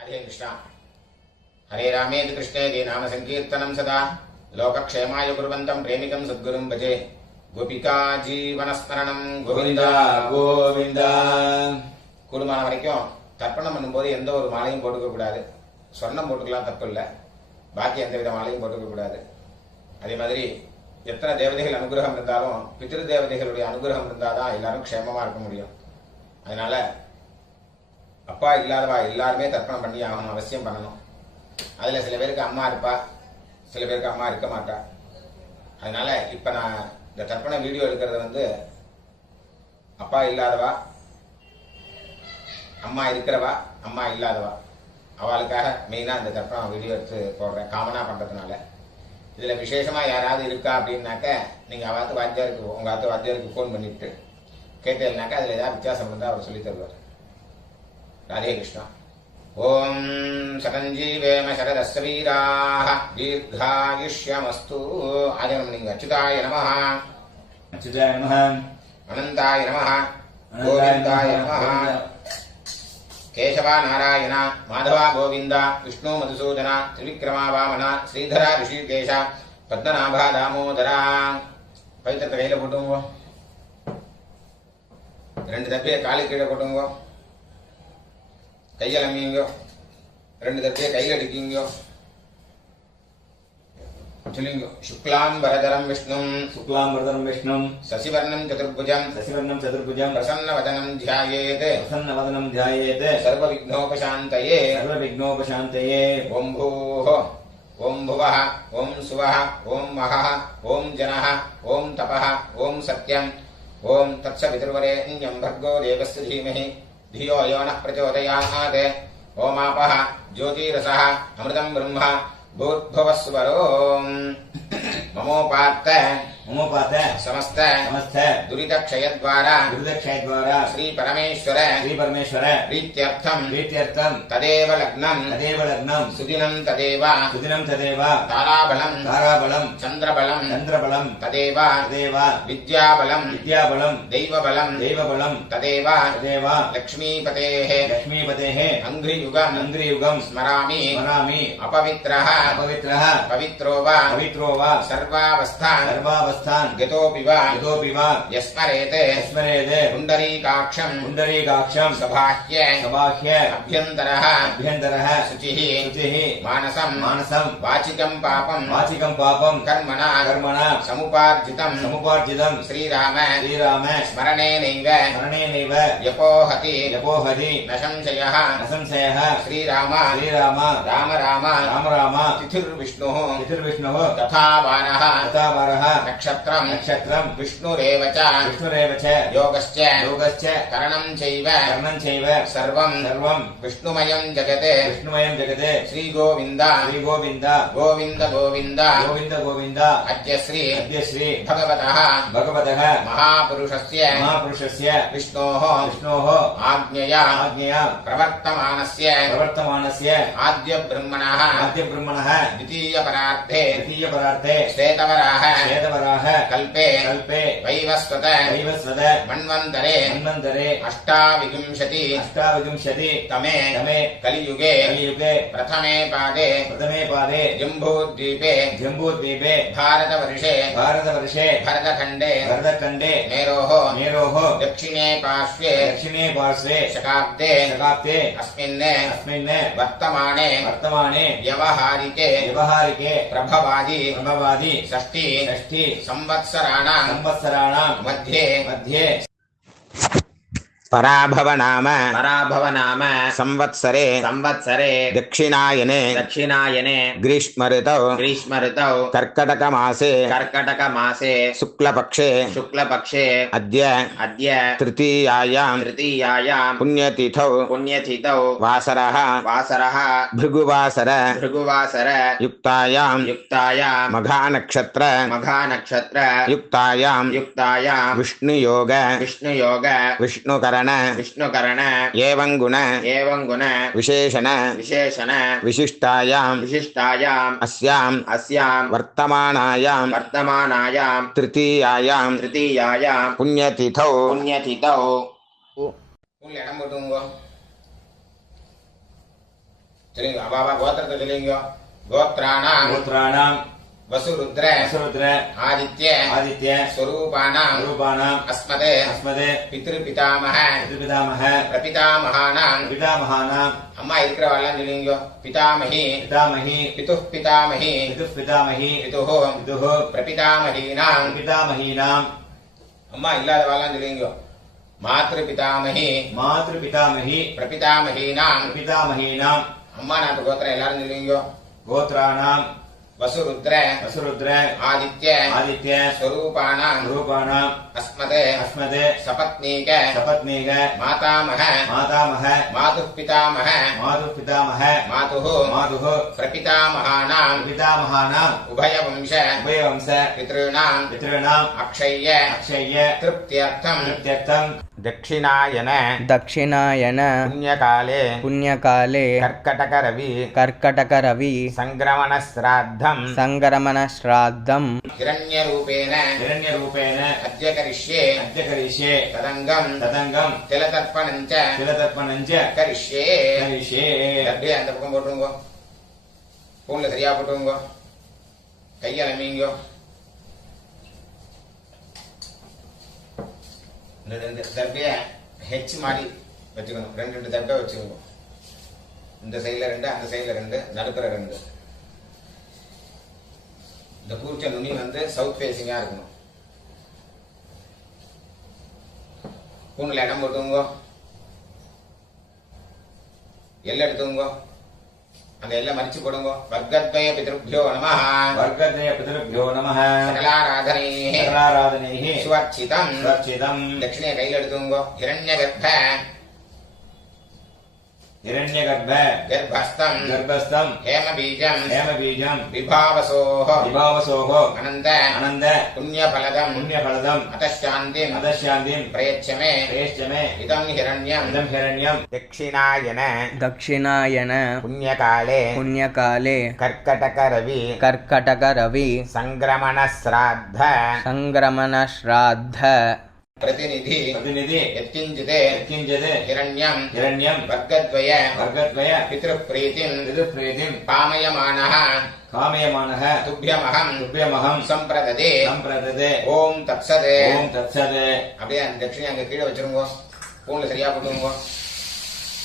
हरे कृष्ण हरे रामेति कृष्णेति नाम संकीर्तनं सदा लोकक्षेमाय कुर्वन्तं प्रेमिकं सद्गुरुं भजे गोपिका जीवनस्मरणं गोविंदा गोविंदा கூடுமான வரைக்கும் தர்ப்பணம் பண்ணும்போது எந்த ஒரு மாலையும் போட்டுக்க கூடாது. சொர்ணம் போட்டுக்கலாம், தப்பு இல்லை. பாக்கி எந்த வித மாலையும் போட்டுக்க கூடாது. அதே மாதிரி எத்தனை தேவதைகள் அனுகிரகம் இருந்தாலும் பித்ரு தேவதைகளுடைய அனுகிரகம் இருந்தாதான் எல்லாரும் க்ஷேமமா இருக்க முடியும். அதனால அப்பா இல்லாதவா எல்லாருமே தர்ப்பணம் பண்ணி ஆகணும், அவசியம் பண்ணணும். அதுல சில பேருக்கு அம்மா இருப்பா, சில பேருக்கு அம்மா இருக்க மாட்டா. அதனால இப்ப நான் இந்த தர்ப்பண வீடியோ எடுக்கிறது அப்பா இல்லாதவா, அம்மா இருக்கிறவா, அம்மா இல்லாதவா, அவளுக்காக மெயினா இந்த தர்ப்பணம் வீடியோ எடுத்து போடுறேன், காமனா பண்றதுனால. இதுல விசேஷமா யாராவது இருக்கா அப்படின்னாக்க நீங்க அவாத்து வாத்தியாருக்கு, உங்க ஆத்து வாத்தியாருக்கு போன் பண்ணிட்டு கேட்டேன்னாக்கா அதுல ஏதாவது வித்தியாசம் இருந்தா அவர் சொல்லி தருவார். ராதே கிருஷ்ணா. ஓம் சதஞ்சீவேம சரதஸ்ய வீராः தீர்காயுஷ்யமஸ்து. ஆதினம் நீங்க அச்சுதாய நமः, அச்சுதாய நமः, அனந்தாய நமः, கோவிந்தாய நமः, கேசவா நாராயண, மாதவா கோவிந்த, விஷ்ணு மதுசூதன, திரிவிக்ரமா வாமன, ஸ்ரீதரா ரிஷிகேஷ, பத்மநாபா தாமோதரா. பவித்திரத்தை கையில போட்டுங்க, 2 தப்பிய காலு கீழே போட்டுங்க, கையில் அம்மிங்க, 2 தப்பிய கையில் அடிக்குங்க. சொல்லுங்க. சுக்லாம்பரதரம் விஷ்ணும், சுக்லாம்பரதரம் விஷ்ணும், சசிவர்ணம் சதுர்புஜம், சசிவர்ணம் சதுர்புஜம், பிரசன்னவதனம் த்யாயேத், பிரசன்னவதனம் த்யாயேத், சர்வவிக்னோபசாந்தயே, சர்வவிக்னோபசாந்தயே. ஓம் பூஹ, ஓம் புவஹ, ஓம் சுவஹ, ஓம் மஹः, ஓம் ஜனஹ, ஓம் தபஹ, ஓம் சத்யம், ஓம் தத்சவிதுர்வரேண்யம் भर्गो देवस्य धीमहि धियो यो नः प्रचोदयात्. ओमापः ज्योतिरसः अमृतं ब्रह्म भूर्भुवस्वरो. ममोपात्त समस्त दुरितक्षयद्वारा श्री परमेश्वर प्रीत्यर्थं तदेव लग्नं सुदिनं तदेव ताराबलं चन्द्रबलं तदेव विद्याबलं दैवबलं तदेव लक्ष्मीपतेः अङ्घ्रियुगं स्मरामि अपवित्रः पवित्रो वा सर्वावस्थान् गतोऽपि वा यस्मरेते पुण्डरीकाक्षं सबाह्य अभ्यन्तरः शुचिः मानसं वाचिकं पापं कर्मणा समुपार्जितं श्रीराम स्मरणेनैव व्यपोहति न संशयः. श्रीराम राम तिथिर्विष्णुः तथा वारः नक्षत्रं विष्णुरेव च योगश्च करणं चैव सर्वं विष्णुमयं जगत् श्रीगोविन्द गोविन्द अद्य श्री भगवतः महापुरुषस्य विष्णोः आज्ञया प्रवर्तमानस्य आद्य ब्रह्मणः द्वितीयपरार्थे श्वेतवराह कल्पे वैवस्वत मन्वन्तरे अष्टाविंशति तमे कलियुगे प्रथमे पादे जम्बूद्वीपे भारतवर्षे भरतखण्डे मेरोः दक्षिणे पार्श्वे शकाब्दे अस्मिन् वर्तमाने व्यवहारिके प्रभवादि षष्ठी संवत्सराणां मध्ये पराभव नाम संवत्सरे दक्षिणायने ग्रीष्म ऋतौ कर्कटक मासे शुक्लपक्षे अद्य तृतीयायां पुण्यतिथौ वासरः भृगुवासर युक्तायां मघानक्षत्र युक्तायां विष्णुयोग विष्णुकरण एवं गुण विशेषण विशिष्टायां अस्यां वर्तमानायां तृतीयायां पुण्यतिथौ சொல்லுங்க அபாபா கோத்திரத்தை சொல்லுங்க கோத்ராணாம் गोत्राणां வசுருத்ர वसुरुद्र ஆதித்ய आदित्य ஸ்வரூபானாம் स्वरूपाणां அஸ்மதே अस्मदे பித்ருபிதாமஹ पितृपितामह பிரபிதாமகானாம் पितामहानां அம்மா இருக்கிறவாள்லாம் சொல்லுங்க பிதாமஹி पितामही பிதுः பிதாமஹி पितुः पितामही பிதுः पितुः பிரபிதாமஹீனாம் पितामहीनां அம்மா இல்லாதவாள்லாம் சொல்லுங்க மாத்ரு பிதாமஹி मातृपितामही பிரபிதாமஹீனாம் पितामहीनां அம்மா நாட்டு கோத்திரம் எல்லாரும் சொல்லுங்க गोत्राणां வசுருத்ர वसुरुद्र ஆதித்ய आदित्य ஸ்வரூபானாம் स्वरूपाणां அஸ்மதே अस्मदे சபத்னீக सपत्नीक மாதாமஹ मातामह மாதுः பிதாமஹ मातुः पितामह மாதுः मातुः பிரபிதாமகானாம் पितामहानां உபயவம்ச उभयवंश பித்ருணாம் पितॄणाम् அக்ஷய்ய अक्षय्य திருப்தியர்த்தம் कृत्यर्थम् दक्षिणायन दक्षिणायन पुण्यकाले पुण्यकाले कर्कटकरवि कर्कटकरवि सङ्क्रमणश्राद्धम् सङ्क्रमणश्राद्धं हिरण्यरूपेण हिरण्यरूपेण अद्य करिष्ये अद्य करिष्ये तदङ्गम् तदङ्गम् तिलतर्पणम् च तिलतर्पणम् च करिष्ये करिष्ये அப்படியே அந்த பக்கம் போட்டுருங்கோ பூன்ல சரியா போட்டுருங்கோ கையை அலமிங்கோ ரெண்டு தர்பைய ஹெச் மாடி வச்சுக்கணும் ரெண்டு தர்பை வச்சுக்கோங்க இந்த சைடுல ரெண்டு அந்த சைடுல ரெண்டு நடுப்புற ரெண்டு இந்த கூர்ச்ச நுனி வந்து சவுத் ஃபேசிங்கா இருக்கணும் பூன்ல இடம் போட்டுங்க எல்லை எடுத்துங்க அந்த எல்லை மறிச்சு போடுங்க வர்க்கத்வய பித்ருभ्यो நமஹ वर्गद्वय पितृभ्यो नमः சகலாராதனைः सकलाराधनैः சுவர்ச்சிதம் सुरक्षितम् தட்சிணையை கையில் எடுத்துங்க ஹிரண்யகர்ப்ப हिरण्यगर्भ கர்ப்பஸ்தம் गर्भस्थम् ஹேமபீஜம் हेमबीजम् விபாவசோः विभावसोः அனந்த अनन्द புண்ணியபலதம் पुण्यफलदम् அதசாந்திம் अदशान्तिम् பிரயச்சமே प्रेष्य मे இதம் ஹிரண்யம் इदम् हिरण्यम् दक्षिणायन दक्षिणायन पुण्यकाले पुण्यकाले कर्कटकरवि कर्कटकरवि सङ्क्रमणश्राद्ध सङ्क्रमणश्राद्ध प्रतिनिधि प्रतिनिधि यत्किञ्चित् यत्किञ्चित् हिरण्यम् हिरण्यम् वर्गद्वय वर्गद्वय पितृप्रीतिम् पितृप्रीतिम् कामयमानः कामयमानः तुभ्यमहम् तुभ्यमहम् सम्प्रददे सम्प्रददे ஓம் தத்சத் ॐ तत्सत् அப்படியே அந்த தட்சிணை அங்க கீழே வச்சிருங்க பூன்ல சரியா போட்டுங்க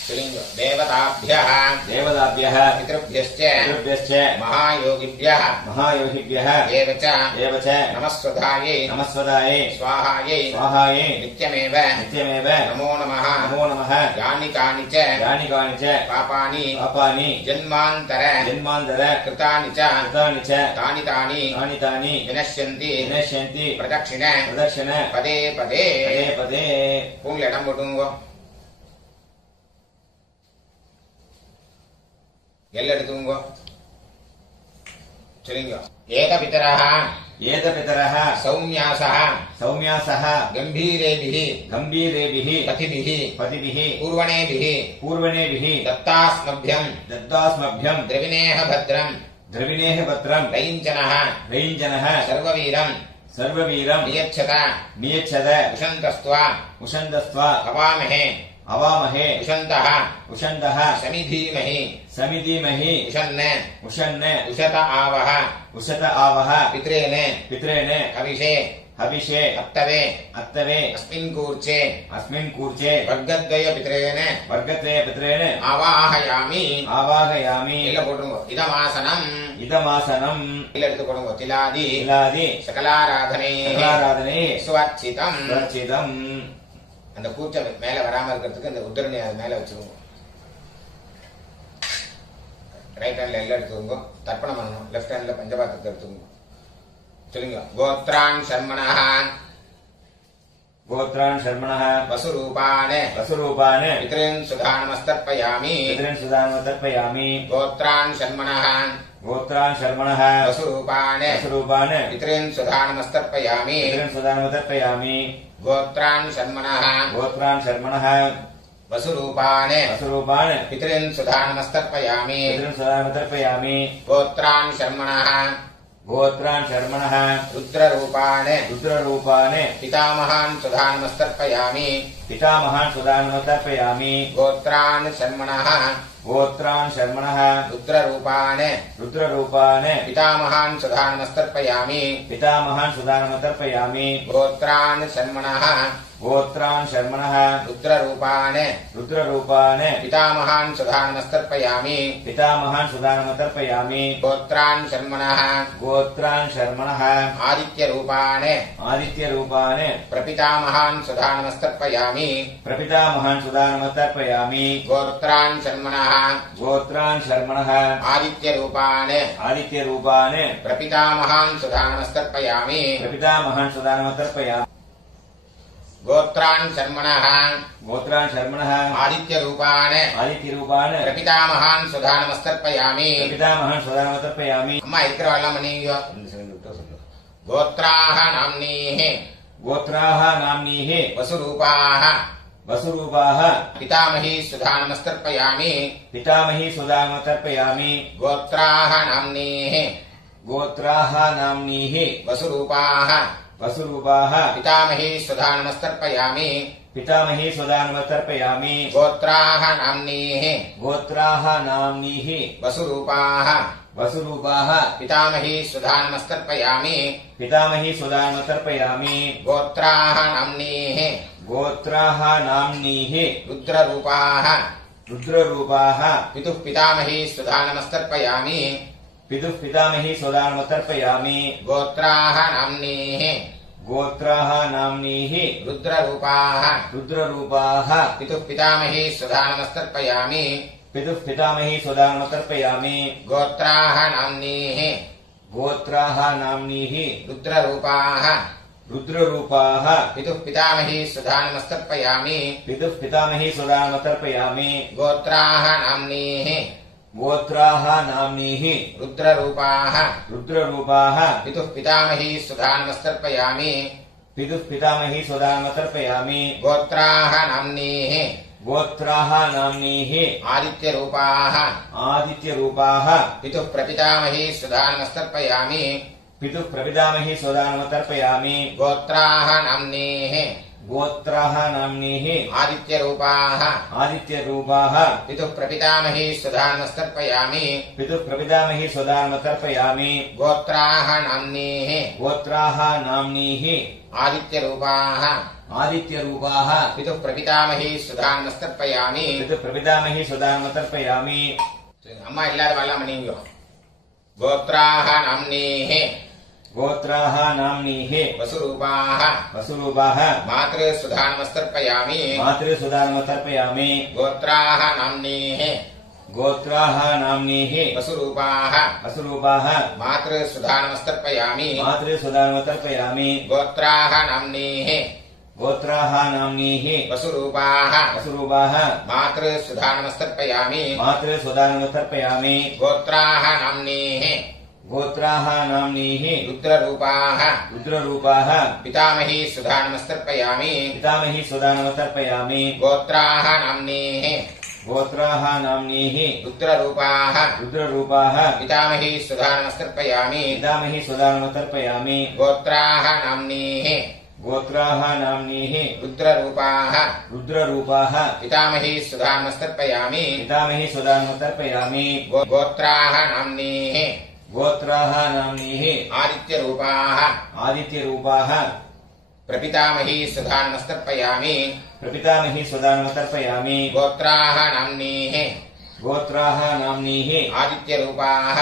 சொல்லுங்க தேவதாभ्यः देवताभ्यः पितृभ्यश्च पितृभ्यश्च महायोगिभ्यः महायोगिभ्यः एव च एव च नमस्वधायै नमस्वदायै स्वाहायै स्वाहायै नित्यमेव नित्यमेव नमो नमः नमो नमः यानि कानि च यानि कानि च पापानि पापानि जन्मान्तर जन्मान्तर कृतानि च कृतानि च तानि तानि तानि तानि विनश्यन्ति विनश्यन्ति प्रदक्षिण प्रदक्षिण पदे पदे पदे पदे பூன்ல இடம் போட்டுங்க எல்லை எடுத்துங்க சொல்லுங்க ஏகபிதரः एतपितरः सौम्यासः सौम्यासः गम्भीरेभिः गम्भीरेभिः पथिभिः पतिभिः पूर्वणेभिः पूर्वणेभिः दत्तास्मभ्यम् दत्तास्मभ्यम् द्रविणेह भद्रम् द्रविणेः पत्रम् रैञ्जनः रैञ्जनः सर्ववीरम् सर्ववीरम् नियच्छत नियच्छद उशन्तस्त्वा उषन्दस्त्वा अवामहे अवामहे उशन्तः उषन्दः समिधीमहि समिधीमहि उशन्न उषन्न उशत आवह उषत आवह पित्रेण पित्रेण हविषे हविषे अत्तवे अत्तवे अस्मिन् कूर्चे अस्मिन् कूर्चे वर्गद्वय पित्रेण वर्गत्रय पित्रेण आवाहयामि आवाहयामि இல்ல போடுங்க இதமாசனம் इदमासनम् இல்ல எடுத்து போடுங்க திலாதி तिलादि சகலாராதனை सकलाराधने சுவர்ச்சிதம் सुरक्षितम् அந்த கூச்சம் மேல வராம இருக்கிறதுக்கு அந்த உத்தரணி அது மேல வச்சுக்கோங்க ரைட் ஹேண்ட்ல எல்லாம் எடுத்துக்கோங்க தர்ப்பணம் பண்ணணும் லெஃப்ட் ஹேண்ட்ல பஞ்சபாத்திரத்தை எடுத்துக்கோங்க சொல்லுங்க கோத்ரான் சர்மணः गोत्रान् शर्मणः वसुरूपान् वसुरूपान् पितॄन् सुधानमस्तर्पयामि पितॄन् सुदानमतर्पयामि गोत्रान् शर्मणः गोत्रान् शर्मणः वसुरूपान् वसुरूपान् पितॄन् सुधानमस्तर्पयामि पितॄन् सुदानमतर्पयामि गोत्रान् शर्मणः गोत्रान् शर्मणः वसुरूपान् वसुरूपान् पितॄन् सुधानमस्तर्पयामि पितॄन् सुदानमतर्पयामि गोत्रान् शर्मणः गोत्रान् शर्मणः रुद्ररूपान् रुद्ररूपान् पितामहान् सुधानमस्तर्पयामि पितामहान् सुदानमतर्पयामि गोत्रान् शर्मणः गोत्रान् शर्मणः रुद्ररूपान् रुद्ररूपान् पितामहान् सुधानमस्तर्पयामि पितामहान् सुदानमतर्पयामि गोत्रान् शर्मणः गोत्रान् शर्मणः रुद्ररूपान् रुद्ररूपान् पितामहान् सुधानमस्तर्पयामि पितामहान् सुदानमतर्पयामि गोत्रान् शर्मणः गोत्रान् शर्मणः आदित्यरूपान् आदित्यरूपान् प्रपितामहान् सुधानमस्तर्पयामि प्रपितामहान् सुदानमतर्पयामि गोत्रान् शर्मणः गोत्रान् शर्मणः आदित्यरूपान् आदित्यरूपान् प्रपितामहान् सुधानमस्तर्पयामि प्रपितामहान् सुदानमतर्पयामि गोत्रान् शर्मणः गोत्रान् शर्मणः आदित्यरूपान् आदित्यरूपान् प्रपितामहान् सुधानमस्तर्पयामि प्रपितामहान् सुदानमतर्पयामि அம்மா இருக்கிறவெல்லாம் பண்ணீங்க गोत्राः नाम्नीः गोत्राः नाम्नीः वसुरूपाः वसुरूपाः पितामही सुधानमस्तर्पयामि पितामही सुदानमतर्पयामि गोत्राः नाम्नीः गोत्राः नाम्नीः वसुरूपाः वसुरूपाः पितामही सुधानमस्तर्पयामि पितामही सुदानमतर्पयामि गोत्राः नाम्नीः गोत्राः नाम्नीः वसुरूपाः वसुरूपाः पितामही सुधानमस्तर्पयामि पितामही सुदानमतर्पयामि गोत्राः नाम्नीः गोत्राः नाम्नीः रुद्ररूपाः रुद्ररूपाः पितुः पितामही सुधानमस्तर्पयामि पितुः पितामही सुदानमतर्पयामि गोत्राः नाम्नीः गोत्राः नाम्नीः रुद्ररूपाः रुद्ररूपाः पितुः पितामही सुधानमस्तर्पयामि पितुः पितामही सुदानमतर्पयामि गोत्राः नाम्नीः गोत्राः नाम्नीः रुद्ररूपाः रुद्ररूपाः पितुः पितामही सुधानमस्तर्पयामि पितुः पितामही सुदानमतर्पयामि गोत्राः नाम्नीः गोत्राः नाम्नीः रुद्ररूपाः रुद्ररूपाः पितुः पितामही सुधानमस्तर्पयामि पितुः पितामही सुदानमतर्पयामि गोत्राः नाम्नीः गोत्राः नाम्नीः आदित्यरूपाः आदित्यरूपाः पितुः प्रपितामही सुधानमस्तर्पयामि पितुः प्रपितामही सुदानमतर्पयामि गोत्राः नाम्नीः गोत्राः नाम्नीः आदित्यरूपाः आदित्यरूपाः पितुः प्रपितामही सुधानमस्तर्पयामि पितुः प्रपितामही सुदानमतर्पयामि गोत्राः नाम्नीः गोत्राः नाम्नीः आदित्यरूपाः आदित्यरूपाः पितुः प्रपितामही सुधानमस्तर्पयामि पितुः प्रपितामही सुदानमतर्पयामि अम्मा எல்லாரும் வரலாம் பண்ணீங்க गोत्राः नाम्नीः गोत्राः नाम्नीः वसुरूपाः वसुरूपाः मातृ सुधानमस्तर्पयामि मातृसुदानमतर्पयामि गोत्राः नाम्नीः गोत्राः नाम्नीः वसुरूपाः वसुरूपाः मातृ सुधानमस्तर्पयामि मातृसुदानमतर्पयामि गोत्राः नाम्नीः गोत्राः नाम्नीः वसुरूपाः वसुरूपाः मातृ सुधानमस्तर्पयामि मातृसुदानमतर्पयामि गोत्राः नाम्नीः गोत्राः नाम्नीः रुद्ररूपाः रुद्ररूपाः पितामही सुधानमस्तर्पयामि पितामही सुदानमतर्पयामि गोत्राः नाम्नीः गोत्राः नाम्नीः रुद्ररूपाः रुद्ररूपाः पितामही सुधानमस्तर्पयामि पितामही सुदानमतर्पयामि गोत्राः नाम्नीः गोत्राः नाम्नीः रुद्ररूपाः रुद्ररूपाः पितामही सुधानमस्तर्पयामि पितामही सुदानमतर्पयामि गोत्राः नाम्नीः गोत्राः नाम्नीः आदित्यरूपाः आदित्यरूपाः प्रपितामही सुधानमस्तर्पयामि प्रपितामही सुदानमतर्पयामि गोत्राः नाम्नीः गोत्राः नाम्नीः आदित्यरूपाः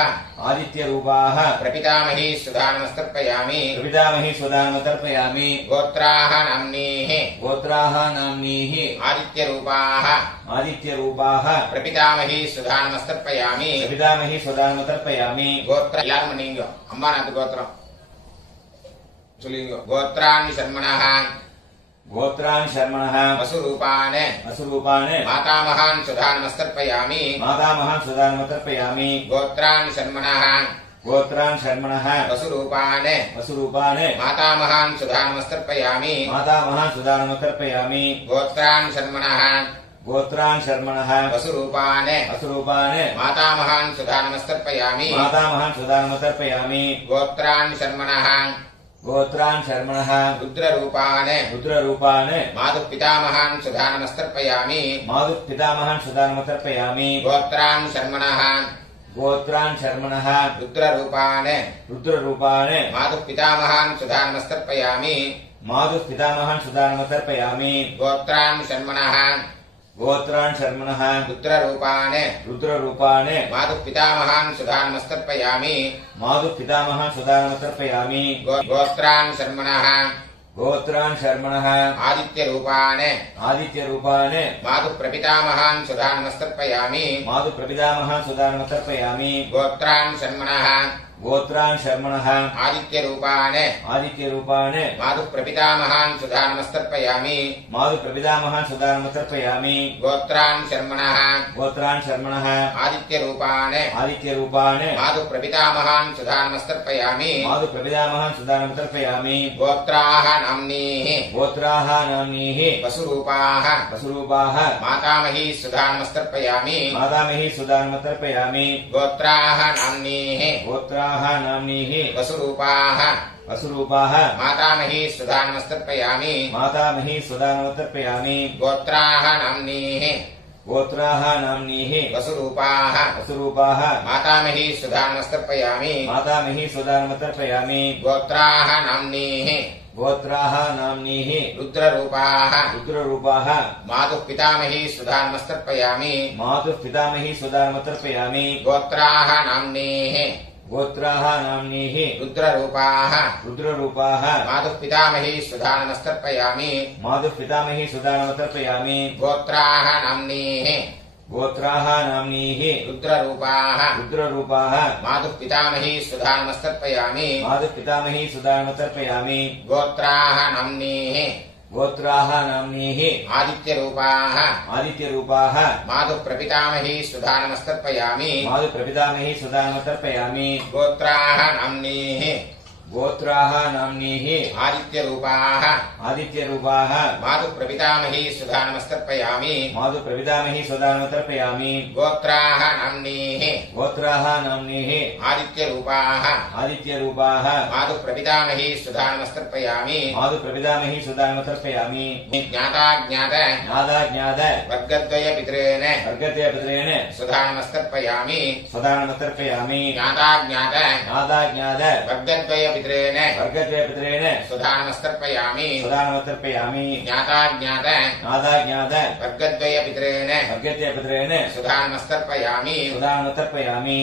आदित्यरूपाः प्रपितामही सुधानमस्तर्पयामि प्रपितामही सुदानमतर्पयामि गोत्राः नाम्नीः गोत्राः नाम्नीः आदित्यरूपाः आदित्यरूपाः प्रपितामही सुधानमस्तर्पयामि प्रपितामही सुदानमतर्पयामि गोत्र எல்லாரும் பண்ணீங்க அம்மா நாத்து கோத்திரம் சொல்லுங்க गोत्रान् शर्मणः गोत्रान् शर्मणः वसुरूपान् वसुरूपान् मातामहान् सुधानमस्तर्पयामि मातामहान् सुदानमतर्पयामि गोत्रान् शर्मणः गोत्रान् शर्मणः वसुरूपान् वसुरूपान् मातामहान् सुधानमस्तर्पयामि मातामहान् सुदानमतर्पयामि गोत्रान् शर्मणः गोत्रान् शर्मणः वसुरूपान् वसुरूपान् मातामहान् सुधा नमस्तर्पयामि मातामहान् सुदानमतर्पयामि गोत्रान् शर्मणः गोत्रान् शर्मणः रुद्ररूपान् रुद्ररूपान् मातुः पितामहान् सुधा नमस्तर्पयामि मातुः पितामहान् सुदानमतर्पयामि गोत्रान् शर्मणः गोत्रान् शर्मणः रुद्ररूपान् रुद्ररूपान् मातुः पितामहान् सुधा नमस्तर्पयामि मातुः पितामहान् सुदानमतर्पयामि गोत्रान् शर्मणः गोत्रान् शर्मणः रुद्ररूपान् रुद्ररूपान् मातुः पितामहान् सुधा नमस्तर्पयामि मातुः पितामहान् सुदानमतर्पयामि गोत्रान् शर्मणः गोत्रान् शर्मणः आदित्यरूपान् आदित्यरूपान् मातुः प्रपितामहान् सुधा नमस्तर्पयामि मातुः प्रपितामहान् सुदानमतर्पयामि गोत्रान् शर्मणः गोत्रान् शर्मणः आदित्यरूपान् आदित्यरूपान् मातुः प्रपितामहान् सुधा नमस्तर्पयामि मातुः प्रपितामहान् सुदानमतर्पयामि गोत्रान् शर्मणः गोत्रान् शर्मणः आदित्यरूपान् आदित्यरूपान् मातुः प्रपितामहान् सुधा नमस्तर्पयामि मातुः प्रपितामहान् सुदानमतर्पयामि गोत्राः नाम्नीः गोत्राः नाम्नीः वसुरूपाः वसुरूपाः मातामही सुधा नमस्तर्पयामि मातामही सुदानमतर्पयामि गोत्राः नाम्नीः गोत्राः नाम्नीः वसुरूपाः वसुरूपाः मातामही सुधा नमस्तर्पयामि मातामही सुदानमतर्पयामि गोत्राः नाम्नीः गोत्राः नाम्नीः वसुरूपाः वसुरूपाः मातामही सुधा नमस्तर्पयामि मातामही सुदानमतर्पयामि गोत्राः नाम्नीः गोत्राः नाम्नीः रुद्ररूपाः रुद्ररूपाः मातुः पितामही सुधा नमस्तर्पयामि मातुः पितामही सुदानमतर्पयामि गोत्राः नाम्नीः गोत्राः नाम्नीः रुद्ररूपाः रुद्ररूपाः मातुः पितामही सुधा नमस्तर्पयामि मातुः पितामही सुदानमतर्पयामि गोत्राः नाम्नीः गोत्राः नाम्नीः रुद्ररूपाः रुद्ररूपाः मातुः पितामही सुधा नमस्तर्पयामि मातुः पितामही सुदानमतर्पयामि गोत्राः नाम्नीः गोत्राः नाम्नीः आदित्यरूपाः आदित्यरूपाः मातुः प्रपितामही सुधा नमस्तर्पयामि मातुः प्रपितामही सुदानमतर्पयामि गोत्राः नाम्नीः गोत्राः नाम्नीः आदित्यरूपाः आदित्यरूपाः मातुः प्रपितामही सुधा नमस्तर्पयामि मातुः प्रपितामही सुदानमतर्पयामि गोत्राः नाम्नीः गोत्राः नाम्नीः आदित्यरूपाः आदित्यरूपाः मातुः प्रपितामही सुधा नमस्तर्पयामि मातुः प्रपितामही सुदानमतर्पयामि ज्ञाताज्ञात ज्ञाताज्ञात वर्गद्वय पितॄन् वर्गद्वयपुत्रेण सुधा नमस्तर्पयामि सुदानमतर्पयामि ज्ञाताज्ञात ज्ञाताज्ञात वर्गद्वय पितॄन् वर्गद्वयपुत्रेण सुधा नमस्तर्पयामि सुदानमतर्पयामि ज्ञाताज्ञात ज्ञाताज्ञात वर्गद्वय पितॄन् वर्गद्वयपुत्रेण सुधा नमस्तर्पयामि सुदानमतर्पयामि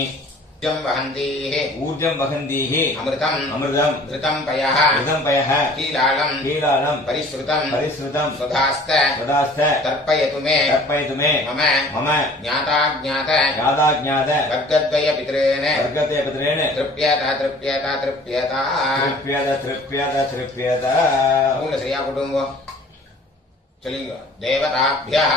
ऊर्जं वहन्तीः ऊर्जं वहन्तीः अमृतम् अमृतं घृतं पयः घृतं पयः कीलालम् कीलालं परिश्रुतम् परिश्रुतं सुधास्त सदास्थ तर्पयतु मे तर्पयतु मे मम मम ज्ञाताज्ञात ज्ञाताज्ञात वर्गद्वय पितॄन् वर्गद्वयपुत्रेण तृप्यत तृप्यत तृप्यत तृप्यत तृप्यत तृप्यत மூணு சரியா போட்டுங்க சொல்லுங்க தேவதாभ्यः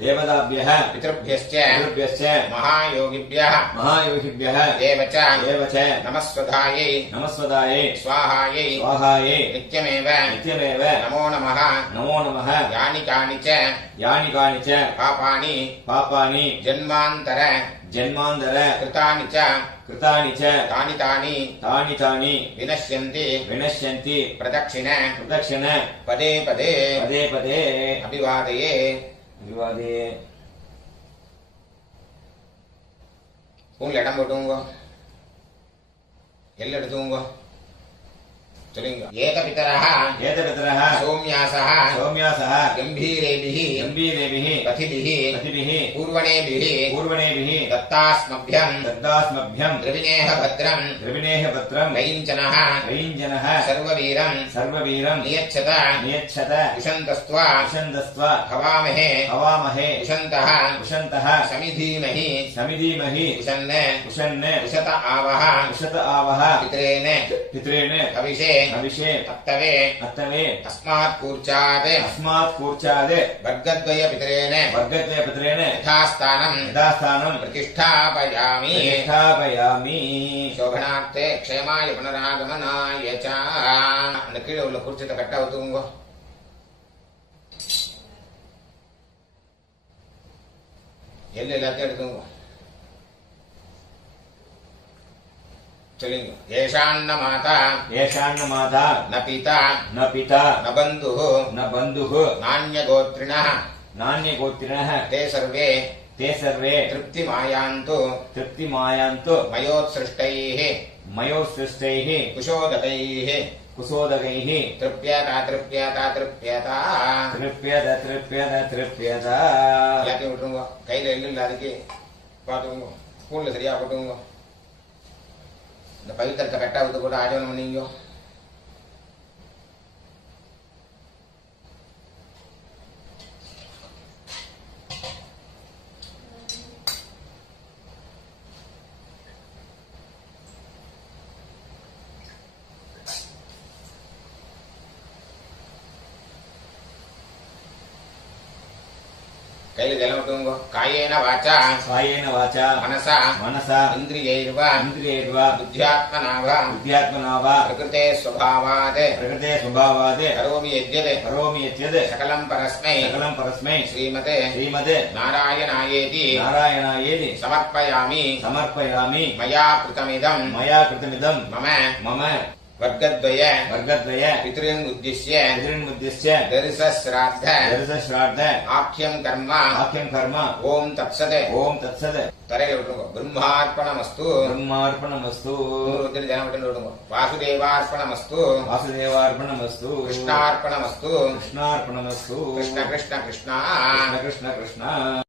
देवताभ्यः पितृभ्यश्च पितृभ्यश्च महायोगिभ्यः महायोगिभ्यः देव च देव च नमस्वधायै नमस्वदायै स्वाहायै स्वाहायै नित्यमेव नित्यमेव नमो नमः नमो नमः यानि कानि च यानि कानि च पापानि पापानि जन्मान्तर जन्मान्तर कृतानि च कृतानि च तानि तानि तानि तानि विनश्यन्ति विनश्यन्ति प्रदक्षिण प्रदक्षिण पदे पदे पदे पदे अभिवादये विवादे உள்ள இடம் போட்டுங்க எல்லாம் எடுத்துங்க சொல்லுங்க ஏகபிதரः एतपितरः सौम्यासः सौम्यासः गम्भीरेभिः गम्भीरेभिः पथिभिः पतिभिः पूर्वणेभिः पूर्वणेभिः दत्तास्मभ्यम् दत्तास्मभ्यम् द्रविणेह भद्रम् द्रविणेः पत्रम् रयिञ्चनः रयिञ्जनः सर्ववीरम् सर्ववीरम् नियच्छत नियच्छत विशन्तस्त्वा विशन्दस्त्वा हवामहे हवामहे विशन्तः विशन्तः समिधीमहि समिधीमहि विशन् उशन् विशत आवः उशत आवः पितरेण पितरेण हविषे हविषे तप्तवे अत्तवे तस्मात् कूर्चात् अस्मात् कूर्चात् वर्गद्वय पितरेण वर्गद्वयपुत्रेण यथास्थानम् यथास्थानम् प्रतिष्ठापयामि प्रतिष्ठापयामि शोभनार्थे क्षेमाय पुनरागमनाय च அந்த கீழே உள்ள குறிச்சத்தை கட்ட ஊத்துங்க எள்ளு எல்லாத்தையும் எடுத்துங்க. சொல்லுங்க. ஏஷான்ன மாதா ஏஷான்ன மாதா ந பிதா ந பிதா ந பந்துः ந பந்துः நான்யகோத்ரிணः நான்யகோத்திரः ते सर्वे ते सर्वे तृप्तिमायान्तु तृप्तिमायान्तु मयोत्सृष्टैः मयोसृष्टैः कुशोदकैः कुशोदकैः तृप्यता तृप्यता तृप्यता. तृप्यत तृप्यत तृप्यत. எல்லாத்தையும் விட்டுருங்க. கையில எள்ளு இல்லை, அதுக்கு பார்த்துக்கோங்க. ஸ்பூன்ல சரியா போட்டுங்க. இந்த பவித்திரத்தை கட்டாவது கூட ஆஜவனம் பண்ணீங்க. கையில ஜலம் விட்டுங்க. காயேன வாச்சா कायेन वाचा मनसा मनसा इन्द्रियैर्वा इन्द्रियैर्वा बुद्ध्यात्मना वा बुद्ध्यात्मना वा प्रकृते स्वभावात् प्रकृते स्वभावात् करोमि यद्यत् करोमि यद्यत् सकलं परस्मै सकलं परस्मै श्रीमते श्रीमते नारायणायेति नारायणायेति समर्पयामि. समर्पयामि. मया कृतमिदं मया कृतमिदं मम मम वर्गद्वय वर्गद्वय पितॄन् उद्दिश्य पितॄन्मुद्दिश्य दर्शश्राद्ध दर्शश्राद्ध आख्यं कर्म आख्यं कर्म ओम तत्सत्. ओम तत्सत्. தரையில விட்டுருங்க. பிரம்மார்ப்பணமஸ்து. ब्रह्मार्पणमस्तु. ஜனம் விட்டு விடுங்க. வாசுதேவார்ப்பணமஸ்து. वासुदेवार्पणमस्तु. கிருஷ்ணார்ப்பணமஸ்து. कृष्णार्पणमस्तु. கிருஷ்ண கிருஷ்ண கிருஷ்ணா. कृष्ण कृष्ण कृष्ण.